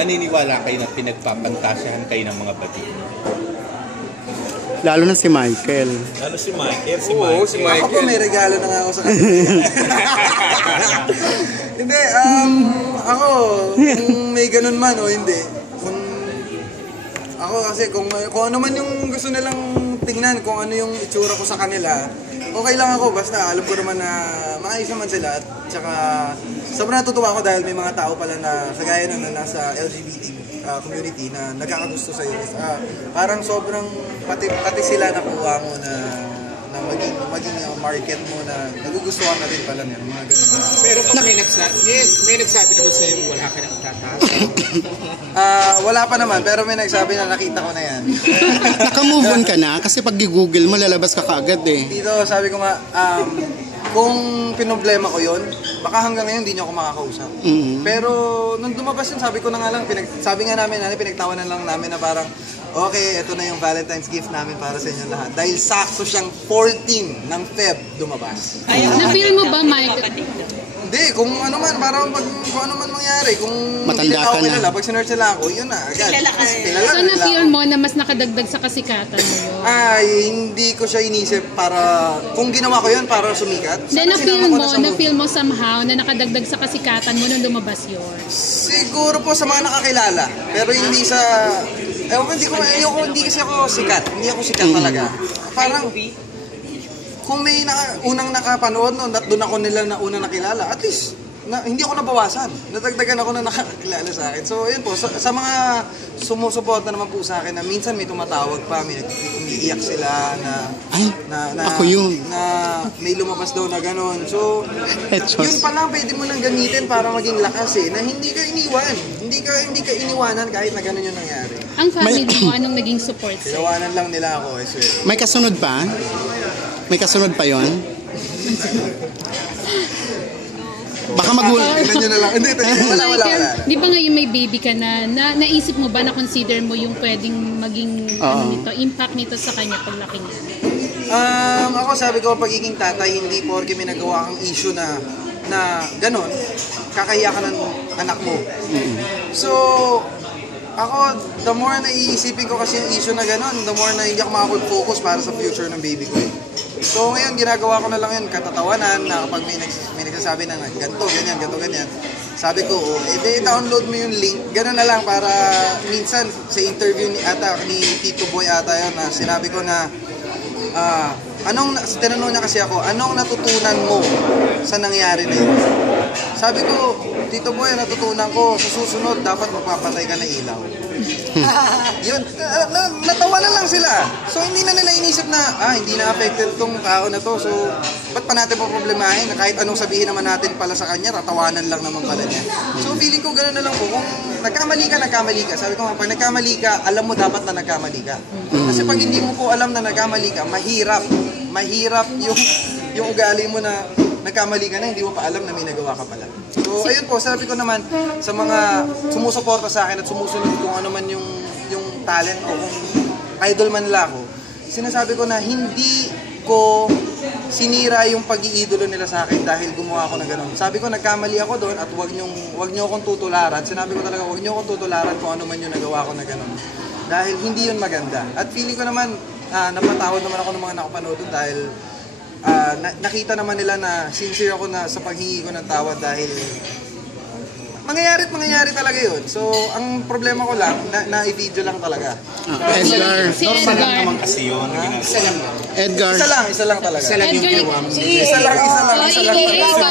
naniniwala kayo na pinagpapantasyahan kayo ng mga batiin? Lalo na si Michael. Lalo si Michael, Oo, si Michael. Ako may regalo na nga ako sa kanya. Hindi, ako, kung may ganun man o hindi, ako kasi kung ano man yung gusto nilang tingnan, kung ano yung itsura ko sa kanila, okay lang ako, basta alam ko naman na maayos naman sila. At saka, sobrang natutuwa ako dahil may mga tao pala na kagaya na nasa LGBT community na nagkakagusto sa'yo. Parang sobrang, pati sila nakuha mo na maging market mo na nagugustuhan na rin pala niya, mga ganun na. Pero pag may nagsabi naman sa'yo wala ka nang tataas? Wala pa naman, pero may nagsabi na nakita ko na yan. Naka-move on ka na? Kasi pag i-google mo, lalabas ka kaagad eh. Dito, sabi ko nga, kung pinoblema ko yun, baka hanggang ngayon hindi niyo ako makakausap. Pero nung lumabas yun, sabi ko na nga lang, sabi nga namin, pinagtawanan lang namin na parang, okay, ito na yung Valentine's gift namin para sa inyo lahat. Dahil sakto siyang 14 ng Feb lumabas. Na-feel mo ba, Mike? Hindi, kung ano man, parang kung ano man mangyari, kung matanda hindi ka ako kilala, pag sinerch nila ako, yun na, agad. Kilala So na-feel mo na mas nakadagdag sa kasikatan mo yun? Ay, hindi ko siya inisip para, kung ginawa ko yun para sumikat. Then na-feel mo somehow na nakadagdag sa kasikatan mo nung lumabas yun? Siguro po sa mga nakakilala, pero hindi sa, hindi kasi ako sikat, hindi ako sikat talaga. Parang, kung may unang nakapanood no, doon ako nila na unang nakilala, at least hindi ako nabawasan. Nadagdagan ako na nakakilala sa akin. So, ayun po, sa mga sumusuporta naman po sa akin na minsan may tumatawag pa, may umiiyak sila ako yun. Na may lumabas daw na gano'n. So, yun pa lang pwede mo nang gamitin para maging lakas na hindi ka iniwan. Hindi ka iniwanan kahit na gano'n yung nangyari. Ang family mo, anong naging support sa'yo? Tinawanan lang nila ako, I swear. May kasunod pa? May kasunod pa yon? Baka Tignan nyo na lang. Hindi, wala. Di ba ngayon may baby ka na, naisip mo ba, na-consider mo yung pwedeng maging impact nito sa kanya paglaki niya? Ako sabi ko, pagiging tatay, hindi porke may nagawa kang issue na ganon, kakahiya ka ng anak mo. So, ako, the more na iisipin ko kasi yung issue na ganon, the more na hindi ako makapag-focus para sa future ng baby ko. So ngayon, ginagawa ko na lang yun, katatawanan na kapag may nagsasabi na ganito, ganyan. Sabi ko, download mo yung link, gano'n na lang para minsan sa interview ni Tito Boy ata yun, na sinabi ko na, tinanong niya kasi ako, anong natutunan mo sa nangyari na yun? Sabi ko, Tito Boy, natutunan ko, sa susunod, dapat magpapatay ka na ilaw. Yun, natawa na lang sila. So, hindi na nila inisip na, hindi na affected tong tao na to. So, ba't pa natin problemahin na kahit anong sabihin naman natin pala sa kanya, tatawanan lang naman pala niya. So, feeling ko gano'n na lang po. Kung nagkamali ka. Sabi ko nga, pag nagkamali ka, alam mo dapat na nagkamali ka. Kasi pag hindi mo po alam na nagkamali ka, mahirap yung ugali mo na nagkamali ka na, hindi mo pa alam na may nagawa ka pala. So, ayun po, sabi ko naman sa mga sumusuporta sa akin at sumusunod kung ano man yung talent ko, kung idol man nila ako, sinasabi ko na hindi ko sinira yung pag-iidolo nila sa akin dahil gumawa ako na gano'n. Sabi ko, nagkamali ako doon at wag niyo akong tutularan. Sinabi ko talaga, wag niyo akong tutularan kung ano man yung nagawa ko na gano'n. Dahil hindi yun maganda. At feeling ko naman, napatawad naman ako ng mga nakapanood doon dahil nakita naman nila na sincere ako na sa paghingi ko ng tawad dahil mangyayari talaga yun. So, ang problema ko lang, na-i-video lang talaga. Edgar. Normal lang naman kasi yun. Edgar. Isa lang talaga. Edgar, Isa lang.